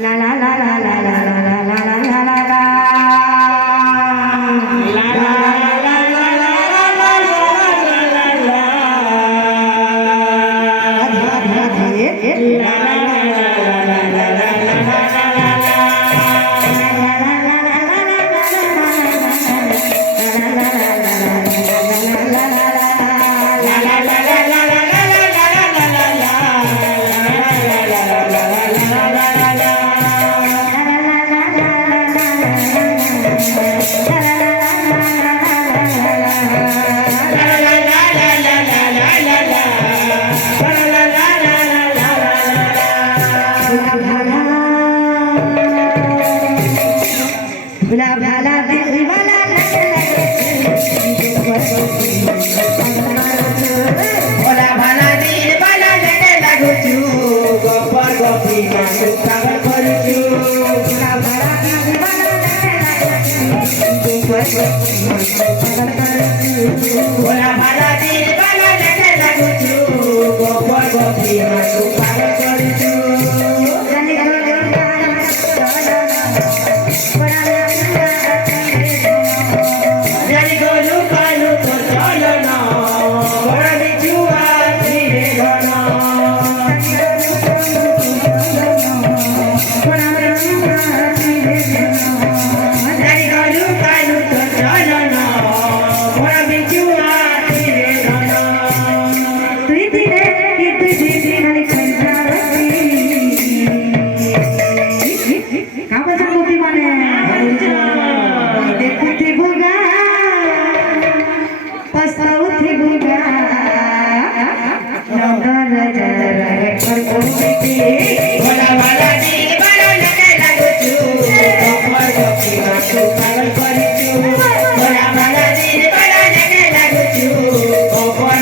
La la la la la la la la la la la la la. La la la la la la la la la la. Radhe Radhe. La la la la la la la la la la. Bola bala di bala leke lagu tu, gopor gopi masuk pagar koritu. Jadi golu kalu terjolo no, bola dijual di dono. Jadi golu kalu terjolo no. Bola bala di bala leke lagu tu, gopor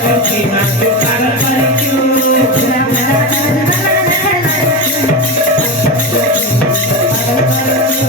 gopi masuk